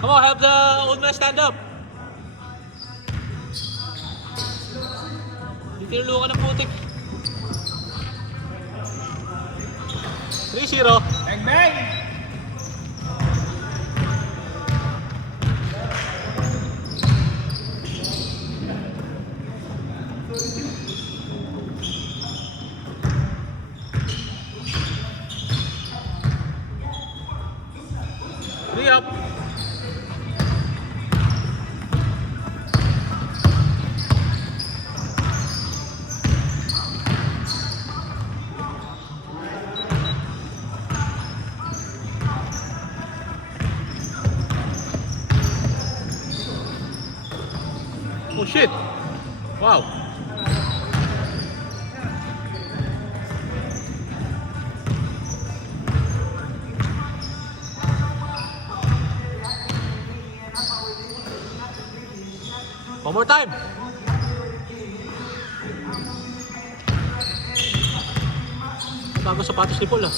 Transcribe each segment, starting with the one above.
Come on, help the old man stand up. Hindi tinulungan ng putik. 3-0. Bang bang! Three up. Oh shit! Wow! One more time! Bago sapatos ni Paul ah.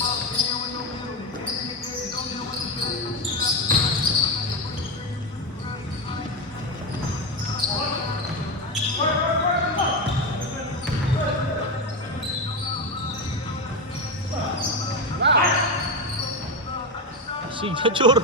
Signature.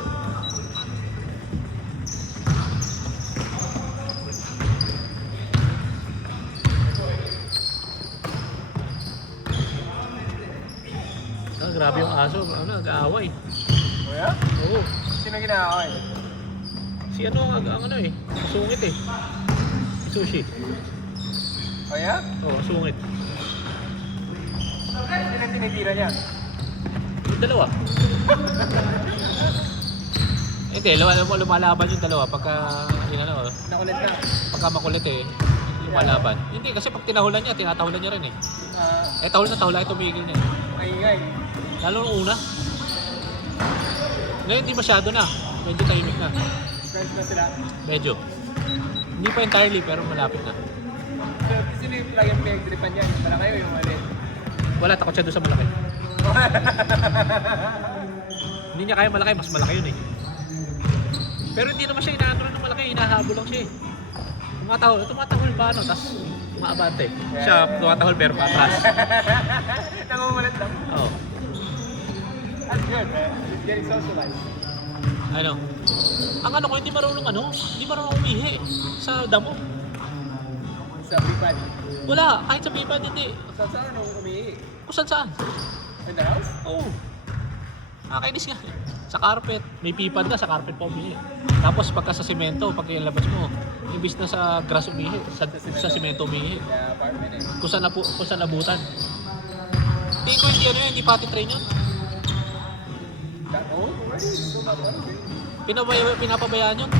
Ah, grabe yung aso. Ano, nag-aaway. O ya? Oo. Sino ginakaway? Si ano, ang ano eh. Sungit eh. Si Sushi. O ya? Oo, sungit. Sino tinitira niya? Yung dalawa. Hindi, lumalaban yung dalawa pagka, yun ano, Nakulit na. pagka makulit eh. Lumalaban. Hindi, kasi pag tinahulan niya, tinatahulan niya rin eh. Eh, tahol na tahol, ay tumigil niya. Maingay. Lalo nung una. Ngayon, hindi masyado na. Medyo tahimik na. Friends na sila. Medyo. Hindi pa entirely, pero malapit na. So, sino yung lagi yung pinagtripan niya? Para kayo yung mali. Wala, takot siya doon sa malaki. Hindi niya kaya malaki, mas malaki yun eh. Pero hindi naman siya inaano ng malaki, hinahabol lang siya eh. Tumatahol pa ano, tapos umaabante. Siya tumatahol pero patras. Nangungulit lang. Oo. That's good, man. He's getting socialized. Ano? Ang ano ko, hindi marunong umihi sa damo. Sa Bipad. Wala, kahit sa pipad, hindi. Saan nung umihi? Kung saan. In the house? Oo. Nakakainis nga. Sa carpet, may pipad na, sa carpet pa umihi. Tapos pagka sa semento, pag ilabas mo, imbis na sa grass umihi, sa semento umihi. Yeah, apartment eh. Kung saan nabutan. Tingin ko hindi ano yun, hindi pati train yun. That old already? So not old? Pinapabayaan yun.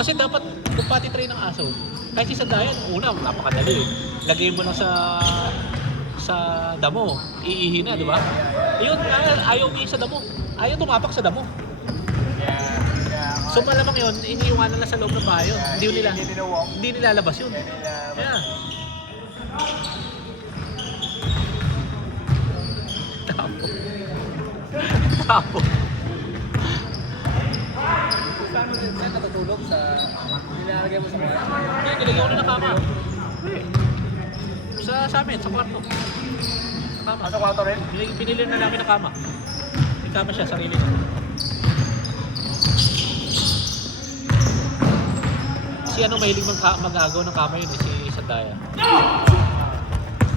Kasi dapat kung pati train ng aso, kahit si Sandayan, una, napakadali. Lagay mo lang sa damo, iihi na, di ba? Ayun, ayaw umihi sa damo. Ayaw tumapak sa damo. Yeah. So malamang yun, iniiwanan na sa loob ng bahay yun. Hindi Hindi nilalabas yun. Yeah. Tapo. Saan mo din natutulog sa... Nilalagay mo sa mga... Hindi, nilagyan ko na ng kama. Sa amin, sa kwarto. Sa kama. Sa kwarto rin? Pinili na namin ng kama. May kama siya, sarili niya. Si ano, mahilig mag-agaw ng kama yun eh, si Sandaya.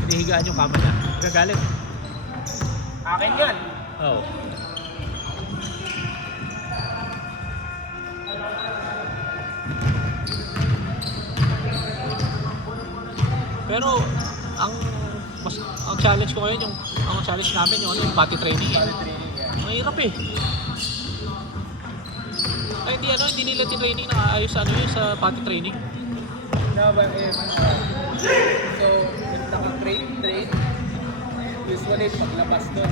Hinihigaan yung kama niya. Nagagalit. Akin yan! Oo. Pero ang challenge ko ngayon ang challenge namin yung potty training eh. Body training yan. Ang hirap eh. Ay hindi nila tinraining na ayos sa potty training. No, but so, if naka-train, usually paglabas doon.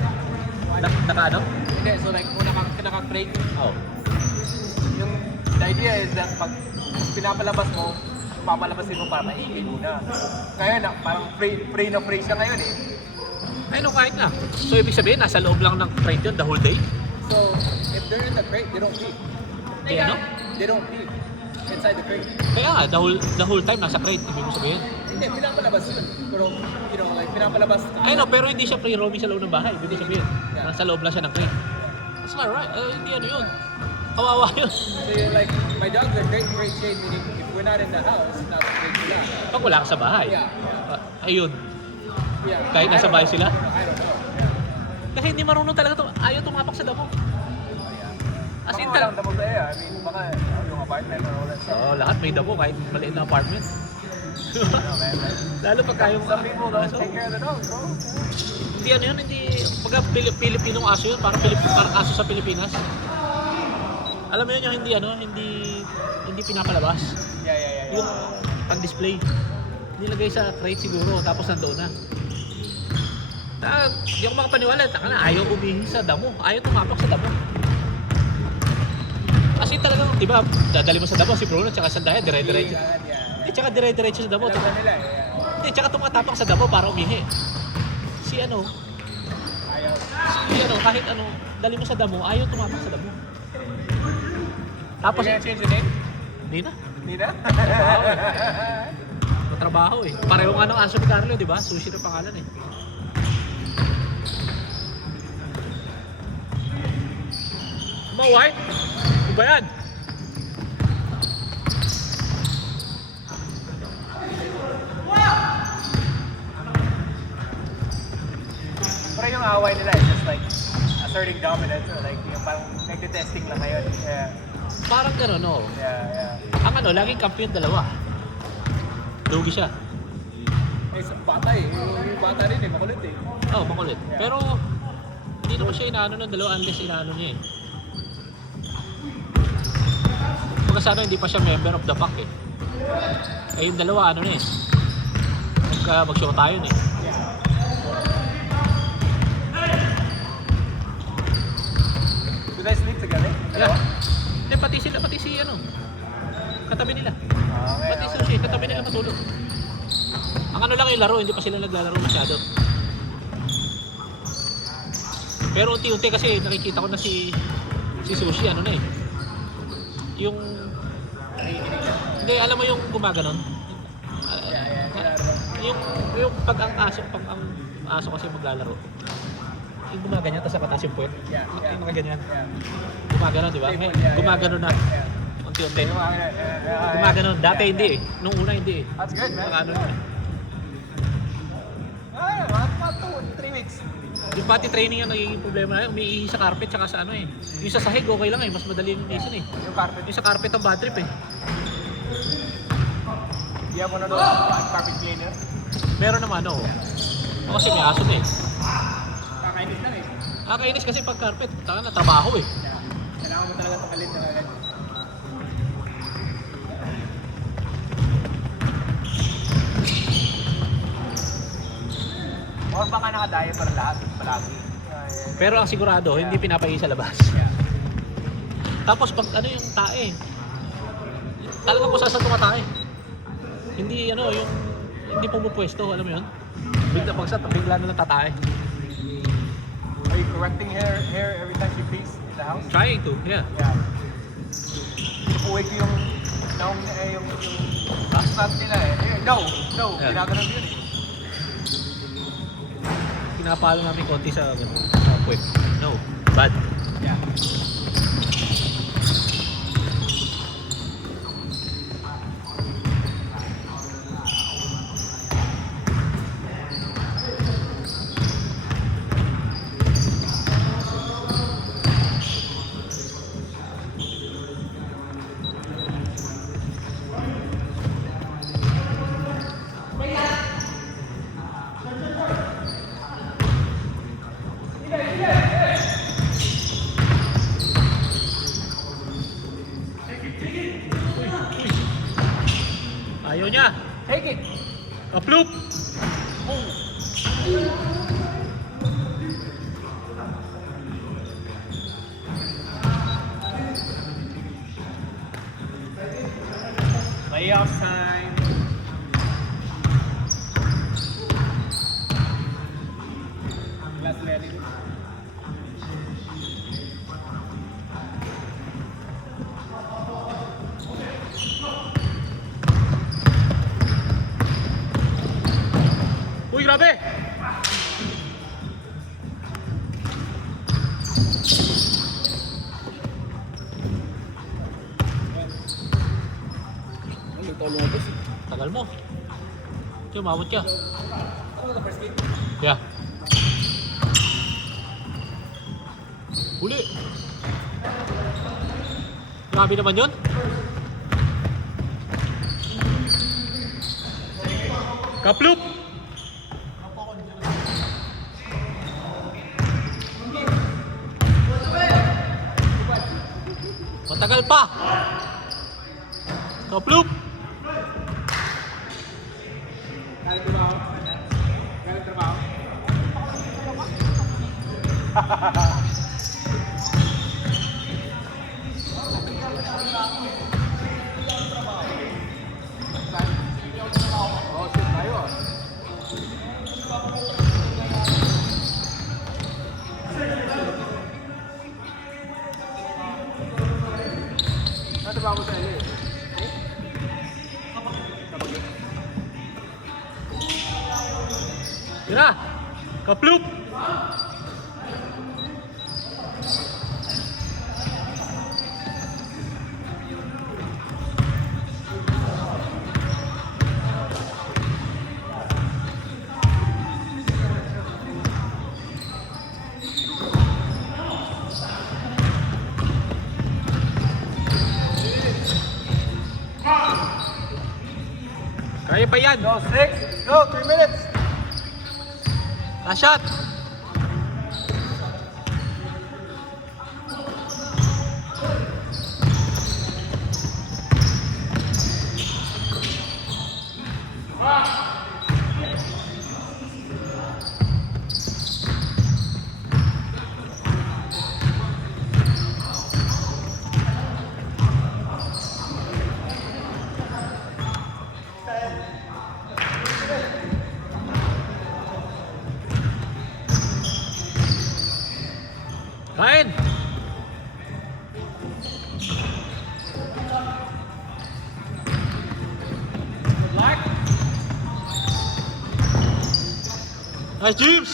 Naka ano? Hindi, so like kung naka-train, Oo. yung the idea is that pag pinapalabas mo, papalabasin mo para maingay muna. Kaya na, parang free na free siya ngayon eh. Ay no, kahit na. So ibig sabihin nasa loob lang ng crate yun the whole day? So, if they're in in the crate, they don't leave. Di ano? They don't leave. Inside the crate. Kaya nga, the whole time nasa crate, ibig mo sabihin. Hindi, pinapalabas yun. Pero, like, pinapalabas. Ay no, pero hindi siya free roaming sa loob ng bahay, ibig mo sabihin. Yeah. Nasa loob lang siya ng crate. That's not right. Hindi ano yun. Kawawa yun. So, like, my dogs are great shade, meaning if we're not in the house, not great sila. Pag wala ka sa bahay. Yeah. Ayun. Yeah. Kahit nasa bahay sila? I don't know. Yeah. Kasi hindi marunong talaga to. Ayaw tumapak sa damo. As in, Baka walang damo sa I mean, baka yung apartment or all that stuff. Oo, lahat may damo kahit maliit na apartment. Lalo pag kayong Some people don't take care of the dogs, bro. Hindi ano yun, hindi. Pagka Pilipinong aso yun, parang aso sa Pilipinas. Alam mo yun yung hindi pinapalabas. Yeah. Yung pag-display. Nilagay sa crate siguro, tapos nandoon na. Hindi ako makapaniwala, taka na, ayaw umihi sa damo. Ayaw tumapak sa damo. Kasi talagang, di ba, dadali mo sa damo si Bruno, tsaka sa Daya, dire-diretso. Hindi, tsaka dire-diretso sa damo. Alam na nila, Hindi, tsaka tumatapak sa damo para umihi. Si ano, kahit ano, dali mo sa damo, ayaw tumapak sa damo. Tapos, You gonna change the name? hindi na. Hindi na? Trabaho eh. Pareho nga ng aso ni Carlo, di ba? Sushi na pangalan eh. Ba, White? Ano ba yan? Pero yung away nila is just like asserting dominance or like yung parang nagte-testing lang ngayon. Yeah. Parang gano'n, no? Yeah. Ang ano, laging kampiyon dalawa. Lugi siya. Eh, bata eh. Yung bata rin eh, makulit eh. Oo, makulit. Yeah. Pero, hindi naman siya inaano ng dalawa unless inaano niya eh. Pagka sana hindi pa siya member of the pack eh. Eh yung dalawa ano na eh. Mag-show tayo eh. Do they sleep together? Yeah. Hindi, pati si ano. Katabi nila. Pati sushi, katabi nila matulog. Ang ano lang yung laro, hindi pa sila naglalaro masyado. Pero unti-unti kasi nakikita ko na si Sushi, ano na eh. Yung... Hindi, alam mo yung gumaganon? Yung pag ang aso kasi maglalaro. Yung gumaganyan, tapos nakatas yung puwet. Yung mga ganyan. Gumaganon, di ba? Gumaganon na. Unti-unti. Gumaganon. Dati hindi eh. Nung una hindi eh. That's good, man. Ano na. About 2-3 weeks. Yung potty training yung nagiging problema na, umiihi sa carpet tsaka sa ano eh. Yung sa sahig okay lang eh, mas madali yung linisin eh. Yung carpet. Yung sa carpet ang bad trip eh. You have one of those carpet cleaners? Meron naman ano. Ako kasi may aso na eh. Kakainis lang eh. Nakakainis kasi pag carpet, taka na trabaho eh. Kailangan mo talaga takalin na agad. Or baka naka-diet para lahat, palagi. Pero ang sigurado, hindi pinapaihi sa labas. Yeah. Tapos pag ano yung tae, talagang kung saan tumatae. Hindi ano, yung hindi pumupwesto, alam mo yun? Bigla bigla na lang tatae. Are you correcting hair every time she pees in the house? Trying to, yeah. Yeah. Uwi ko yung snot nila eh. No, Yeah. ginaganon yun eh. Pinapalo namin konti sa puwet. No, bad. Yeah. Ayaw niya. Take it! Kaploop! Layoff time. Last ready. grabe! Ano ito lumabas? Tagal mo. Ito, umabot ka. Yeah. Huli. Grabe naman yun. Kaploop. Matagal pa. Kaploop. Oh, shit tayo ah. Ano ba ako sa iyo? Tira. Kaploop. Kaya pa yan. Go, 6. Go, 3 minutes. Last shot. Kain. Nice, James.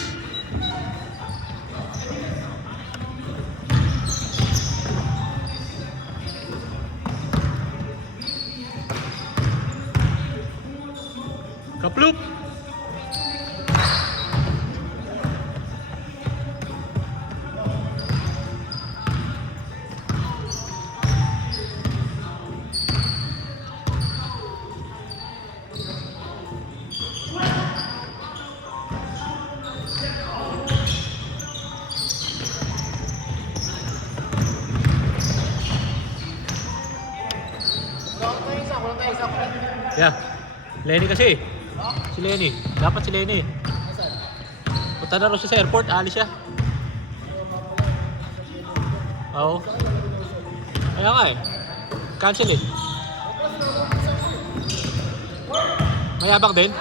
Kaploop. Yeah. Lenny kasi. Si Lenny. Dapat si Lenny. Punta na rin siya sa airport. Alis siya. Oo. Kaya nga eh. Cancel eh. Mayabang din.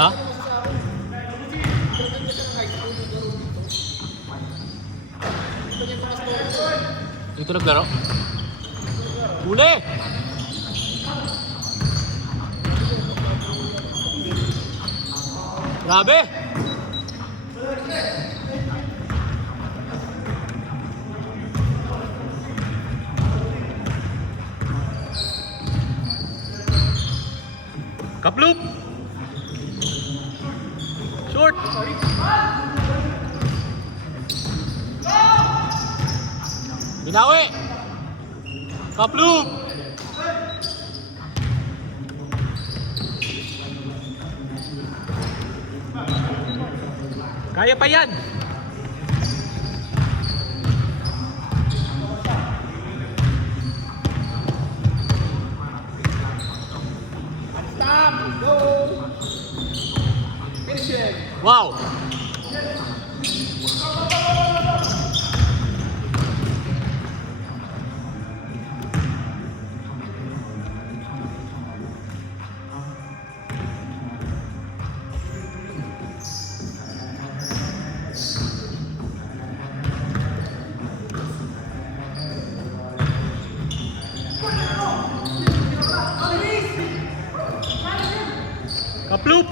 Ha? Dito naglaro? Huli! Grabe! Kaploop! Short! Binawi! Kaploop! Kaya pa yan! Stop! Go! Finish it! Wow! Kaploop!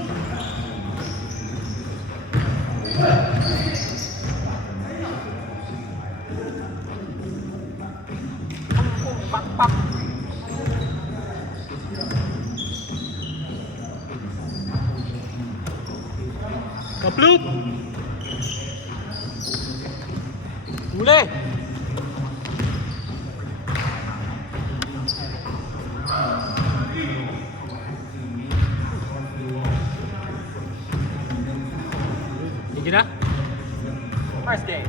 Pak, pak. Kaploop! Huli! Sige na? First game.